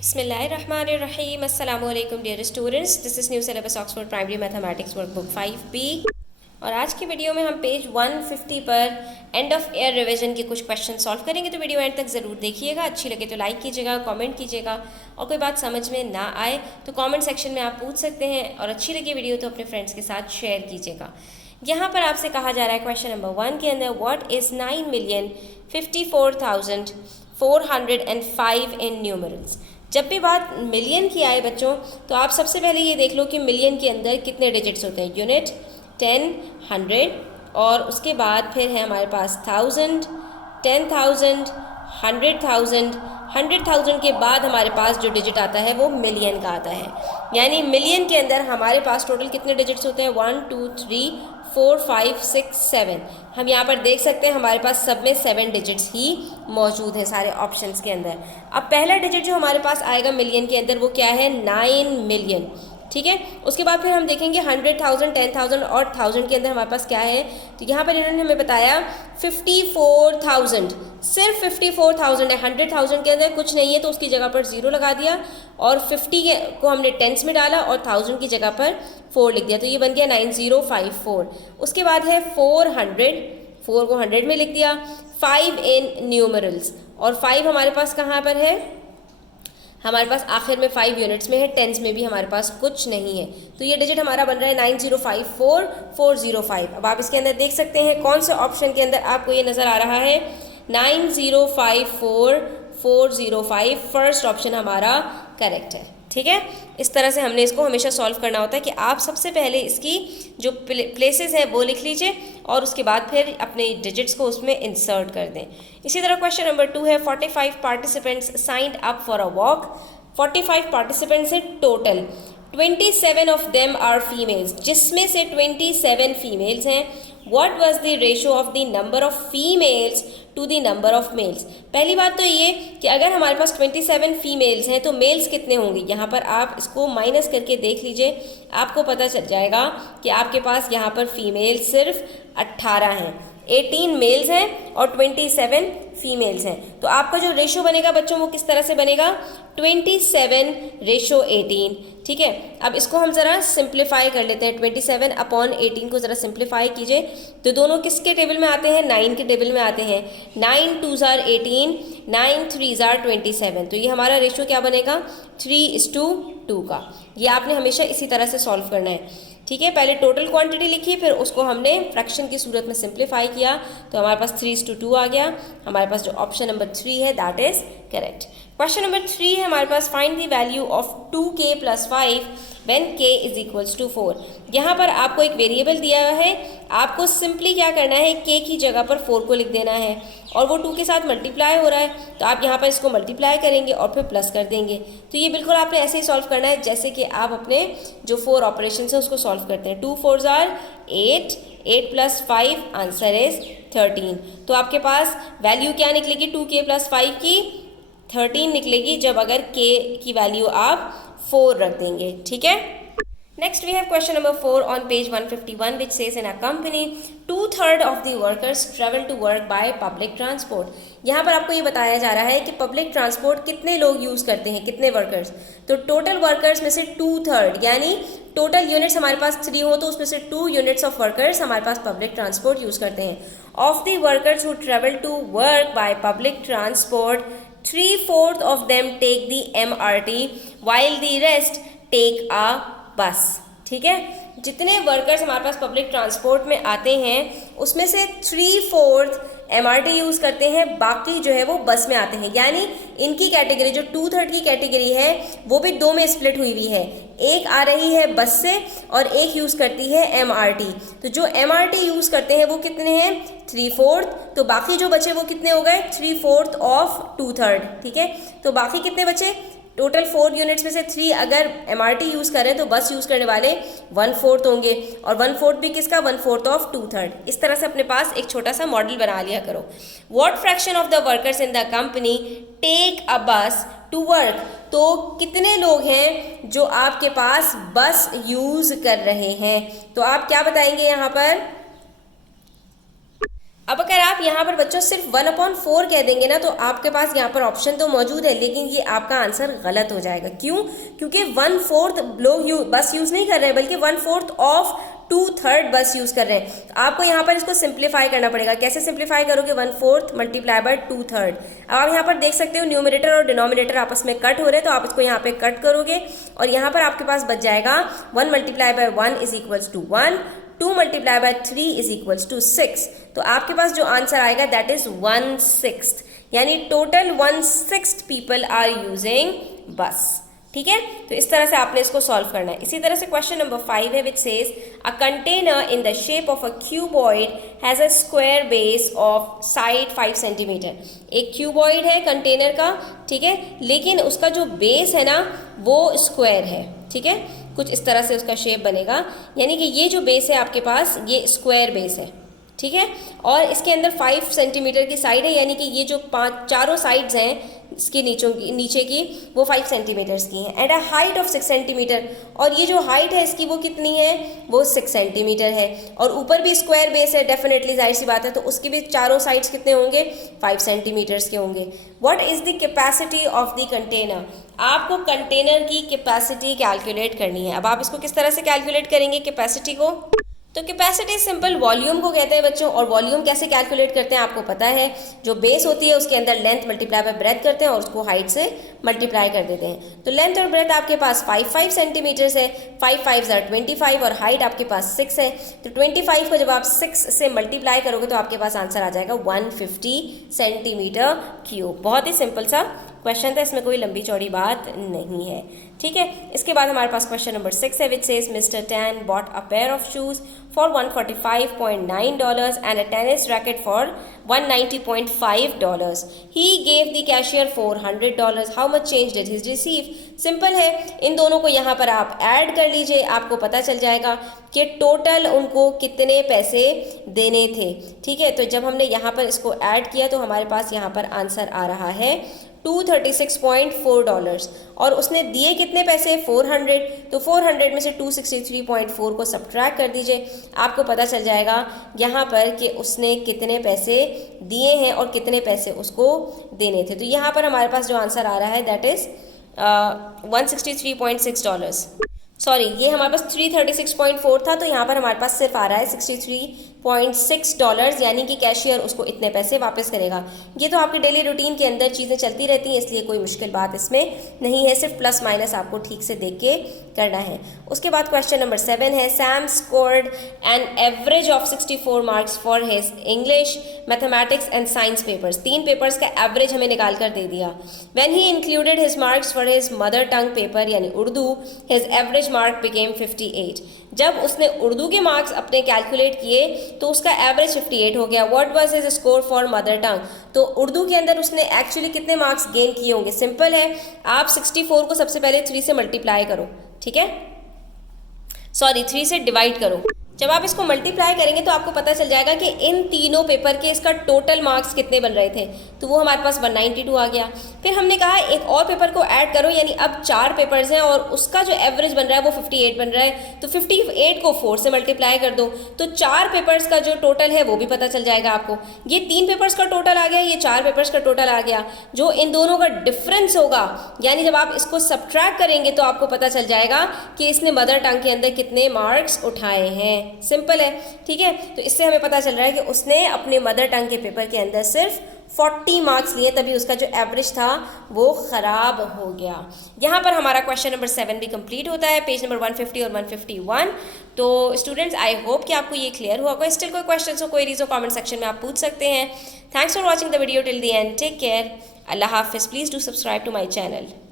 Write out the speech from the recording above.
बिस्मिल्लाहिर्रहमानिर्रहीम अस्सलाम वालेकुम dear students, this is new syllabus Oxford primary mathematics workbook 5B। और आज की वीडियो में हम पेज 150 पर एंड ऑफ ईयर रिवीजन के कुछ क्वेश्चन सॉल्व करेंगे। तो वीडियो एंड तक ज़रूर देखिएगा। अच्छी लगे तो लाइक कीजिएगा, कमेंट कीजिएगा, और कोई बात समझ में ना आए तो कमेंट सेक्शन में आप पूछ सकते हैं, और अच्छी लगी वीडियो तो अपने फ्रेंड्स के साथ शेयर कीजिएगा। यहाँ पर आपसे कहा जा रहा है क्वेश्चन नंबर 1 के अंदर, व्हाट इज़ 9,54,405 इन न्यूमरल्स। जब भी बात मिलियन की आए बच्चों, तो आप सबसे पहले ये देख लो कि मिलियन के अंदर कितने डिजिट्स होते हैं। यूनिट, 10, 100, और उसके बाद फिर है हमारे पास 1000, 10,000, 100,000। 100,000 के बाद हमारे पास जो डिजिट आता है वो मिलियन का आता है। यानी मिलियन के अंदर हमारे पास टोटल कितने डिजिट्स होते हैं? 1, 2, 3, 4, 5, 6, 7। हम यहाँ पर देख सकते हैं हमारे पास सब में 7 डिजिट्स ही मौजूद हैं सारे ऑप्शंस के अंदर। अब पहला डिजिट जो हमारे पास आएगा मिलियन के अंदर वो क्या है? 9 मिलियन। ठीक है, उसके बाद फिर हम देखेंगे 100,000, 10,000 और 1000 के अंदर हमारे पास क्या है। तो यहाँ पर इन्होंने हमें बताया 54,000, सिर्फ 54,000 है। 100,000 के अंदर कुछ नहीं है, तो उसकी जगह पर 0 लगा दिया, और 50 को हमने टेंस में डाला और 1000 की जगह पर 4 लिख दिया, तो ये बन गया 9054। उसके बाद है 400, 4 को 100 में लिख दिया। 5 इन न्यूमरल्स, और 5 हमारे पास कहाँ पर है? हमारे पास आखिर में 5 यूनिट्स में है, टेंस में भी हमारे पास कुछ नहीं है। तो ये डिजिट हमारा बन रहा है 9054405। अब आप इसके अंदर देख सकते हैं कौन से ऑप्शन के अंदर आपको ये नज़र आ रहा है? 9054405 फर्स्ट ऑप्शन हमारा करेक्ट है। ठीक है, इस तरह से हमने इसको हमेशा सॉल्व करना होता है कि आप सबसे पहले इसकी जो प्लेसेस हैं वो लिख लीजिए, और उसके बाद फिर अपने डिजिट्स को उसमें इंसर्ट कर दें। इसी तरह क्वेश्चन नंबर 2 है, 45 participants signed up for a walk. 45 participants हैं total, 27 of them are females, जिसमें से 27 फीमेल्स हैं। What was the ratio of the number of females to the number of males? पहली बात तो ये कि अगर हमारे पास 27 फीमेल्स हैं तो मेल्स कितने होंगे। यहाँ पर आप इसको माइनस करके देख लीजिए, आपको पता चल जाएगा कि आपके पास यहाँ पर फीमेल्स सिर्फ 18 हैं। 18 मेल्स हैं और 27 फीमेल्स हैं। तो आपका जो रेशो बनेगा बच्चों वो किस तरह से बनेगा? 27:18। ठीक है, अब इसको हम ज़रा सिंप्लीफाई कर लेते हैं। 27/18 को ज़रा सिंप्लीफाई कीजिए, तो दोनों किसके टेबल में आते हैं? 9 के टेबल में आते हैं। 9 2s are 18, 9 3s are 27। तो ये हमारा रेशो क्या बनेगा? 3:2 का। ये आपने हमेशा इसी तरह से सॉल्व करना है। ठीक है, पहले टोटल क्वांटिटी लिखी, फिर उसको हमने फ्रैक्शन की सूरत में सिंप्लीफाई किया, तो हमारे पास 3:2 आ गया। हमारे पास जो ऑप्शन नंबर 3 है that is correct. Question number 3 है हमारे पास, find the value of 2k + 5 when k = 4। यहाँ पर आपको एक वेरिएबल दिया हुआ है, आपको सिंपली क्या करना है? k की जगह पर 4 को लिख देना है, और वो 2 के साथ मल्टीप्लाई हो रहा है, तो आप यहाँ पर इसको मल्टीप्लाई करेंगे और फिर प्लस कर देंगे। तो ये बिल्कुल आपने ऐसे ही सॉल्व करना है जैसे कि आप अपने जो 4 ऑपरेशन है उसको सॉल्व करते हैं। 2 4s are 8, 8 + 5 आंसर इज 13। तो आपके पास वैल्यू क्या निकलेगी 2k + 5 की? 13 निकलेगी, जब अगर k की वैल्यू आप 4 रख देंगे। ठीक है, next we have question number 4 on page 151 which says, in a company 2/3 of the workers travel to work by public transport. यहाँ पर आपको ये बताया जा रहा है कि पब्लिक ट्रांसपोर्ट कितने लोग यूज़ करते हैं, कितने वर्कर्स। तो टोटल वर्कर्स में से 2/3, यानी टोटल यूनिट्स हमारे पास 3 हो तो उसमें से 2 यूनिट्स ऑफ वर्कर्स हमारे पास पब्लिक ट्रांसपोर्ट यूज़ करते हैं। Of the workers who travel to work by public transport 3/4 of them take the MRT while the rest take a bus। ठीक है, जितने वर्कर्स हमारे पास पब्लिक ट्रांसपोर्ट में आते हैं उसमें से 3/4 MRT यूज़ करते हैं, बाकी जो है वो बस में आते हैं। यानी इनकी कैटेगरी जो 2/3 की कैटेगरी है वो भी 2 में स्प्लिट हुई हुई है, एक आ रही है बस से और एक यूज़ करती है MRT। तो जो MRT यूज़ करते हैं वो कितने हैं? 3/4। तो बाकी जो बचे वो कितने हो गए? 3/4 ऑफ 2/3। ठीक है, तो बाकी कितने बचे? टोटल 4 यूनिट्स में से 3 अगर MRT यूज़ करें तो बस यूज़ करने वाले 1/4 होंगे, और 1/4 भी किसका? 1/4 ऑफ 2/3। इस तरह से अपने पास एक छोटा सा मॉडल बना लिया करो। What fraction of the workers in the company take a bus to work. तो कितने लोग हैं जो आपके पास बस यूज़ कर रहे हैं? तो आप क्या बताएंगे यहाँ पर? अब अगर आप यहाँ पर बच्चों सिर्फ 1/4 कह देंगे ना, तो आपके पास यहाँ पर ऑप्शन तो मौजूद है, लेकिन ये आपका आंसर गलत हो जाएगा। क्यों? क्योंकि 1/4 लोग बस यूज़ नहीं कर रहे हैं, बल्कि 1/4 ऑफ 2/3 बस यूज़ कर रहे हैं। तो आपको यहाँ पर इसको सिंप्लीफाई करना पड़ेगा। कैसे सिंप्लीफाई करोगे? 1/4 मल्टीप्लाई बाय 2/3। अब आप यहाँ पर देख सकते हो न्यूमरेटर और डिनोमिनेटर आपस में कट हो रहे हैं, तो आप इसको यहाँ पे कट करोगे और यहाँ पर आपके पास बच जाएगा 1 multiply by 1 is equals to 1, 2 multiply by 3 is equals to 6। तो आपके पास जो आंसर आएगा दैट इज 1/6, यानी टोटल 1/6 पीपल आर यूजिंग बस। ठीक है, तो इस तरह से आपने इसको सॉल्व करना है। इसी तरह से क्वेश्चन नंबर 5 है, which says a container in the shape of a cuboid has a square base of side 5 centimetre. एक क्यूबॉइड है कंटेनर का, ठीक है, लेकिन उसका जो बेस है ना वो स्क्वायर है। ठीक है, कुछ इस तरह से उसका शेप बनेगा, यानी कि ये जो बेस है आपके पास ये स्क्वायर बेस है। ठीक है, और इसके अंदर 5 सेंटीमीटर की साइड है, यानी कि ये जो चारों साइड्स हैं इसके नीचे की वो 5 सेंटीमीटर्स की हैं। And a height of 6 centimetre, और ये जो हाइट है इसकी वो कितनी है? वो 6 सेंटीमीटर है। और ऊपर भी स्क्वायर बेस है, डेफिनेटली जाहिर सी बात है, तो उसके भी चारों साइड्स कितने होंगे? 5 सेंटीमीटर्स के होंगे। What is the capacity of the container? आपको कंटेनर की कैपेसिटी कैलकुलेट करनी है। अब आप इसको किस तरह से कैलकुलेट करेंगे कैपेसिटी को? तो कैपेसिटी सिंपल वॉल्यूम को कहते हैं बच्चों, और वॉल्यूम कैसे कैलकुलेट करते हैं आपको पता है। जो बेस होती है उसके अंदर लेंथ मल्टीप्लाई बाय ब्रेथ करते हैं और उसको हाइट से मल्टीप्लाई कर देते हैं। तो लेंथ और ब्रेथ आपके पास 5 सेंटीमीटर्स है, 5 5 25, और हाइट आपके पास 6 है। तो 25 को जब आप 6 से मल्टीप्लाई करोगे तो आपके पास आंसर आ जाएगा 150 सेंटीमीटर क्यूब। बहुत ही सिंपल सा क्वेश्चन था, इसमें कोई लंबी चौड़ी बात नहीं है। ठीक है, इसके बाद हमारे पास क्वेश्चन नंबर 6 है, which says mister tan bought a pair of shoes for $145.9 and a tennis racket for $190.5. He gave the cashier $400. How much change did he receive? Simple है, इन दोनों को यहाँ पर आप ऐड कर लीजिए, आपको पता चल जाएगा कि टोटल उनको कितने पैसे देने थे। ठीक है, तो जब हमने यहाँ पर इसको ऐड किया तो हमारे पास यहाँ पर आंसर आ रहा है $236.4, और उसने दिए कितने पैसे? 400। तो 400 में से 263.4 को सब्ट्रैक्ट कर दीजिए, आपको पता चल जाएगा यहाँ पर कि उसने कितने पैसे दिए हैं और कितने पैसे उसको देने थे। तो यहाँ पर हमारे पास जो आंसर आ रहा है दैट इज $163.6। सॉरी, ये हमारे पास 336.4 था, तो यहाँ पर हमारे पास सिर्फ आ रहा है $63.6, यानी कि कैशियर उसको इतने पैसे वापस करेगा। ये तो आपके डेली रूटीन के अंदर चीज़ें चलती रहती हैं, इसलिए कोई मुश्किल बात इसमें नहीं है, सिर्फ प्लस माइनस आपको ठीक से देख के करना है। उसके बाद क्वेश्चन नंबर 7 है, Sam scored an average of 64 marks for his English, mathematics and science papers. 3 papers का एवरेज हमें निकाल कर दे दिया। When he included his marks for his mother tongue paper यानी Urdu, his average mark became 58। जब उसने उर्दू के मार्क्स अपने कैलकुलेट किए तो उसका एवरेज 58 हो गया। What was his score for mother tongue? तो उर्दू के अंदर उसने एक्चुअली कितने मार्क्स गेन किए होंगे? सिंपल है, आप 64 को सबसे पहले 3 से मल्टीप्लाई करो। ठीक है, सॉरी 3 से डिवाइड करो। जब आप इसको मल्टीप्लाई करेंगे तो आपको पता चल जाएगा कि इन तीनों पेपर के इसका टोटल मार्क्स कितने बन रहे थे, तो वो हमारे पास 192 आ गया। फिर हमने कहा एक और पेपर को ऐड करो, यानी अब 4 पेपर्स हैं और उसका जो एवरेज बन रहा है वो 58 बन रहा है, तो 58 को 4 से मल्टीप्लाई कर दो, तो 4 पेपर्स का जो टोटल है वो भी पता चल जाएगा आपको। ये 3 पेपर्स का टोटल आ गया, ये 4 पेपर्स का टोटल आ गया। जो इन दोनों का डिफरेंस होगा, यानी जब आप इसको सब्ट्रैक्ट करेंगे तो आपको पता चल जाएगा कि इसने मदर टंग के अंदर कितने मार्क्स उठाए हैं। सिंपल है, ठीक है। तो इससे हमें पता चल रहा है कि उसने अपने मदर टंग के पेपर के अंदर सिर्फ 40 मार्क्स लिए, तभी उसका जो एवरेज था वो ख़राब हो गया। यहाँ पर हमारा क्वेश्चन नंबर 7 भी कंप्लीट होता है, पेज नंबर 150 और 151। तो स्टूडेंट्स, आई होप कि आपको ये क्लियर हुआ। कोई स्टिल कोई क्वेश्चन हो, क्वेरीज हो, कमेंट सेक्शन में आप पूछ सकते हैं। Thanks for watching the video till the end. Take care. अल्लाह हाफिज़। Please do subscribe to my channel.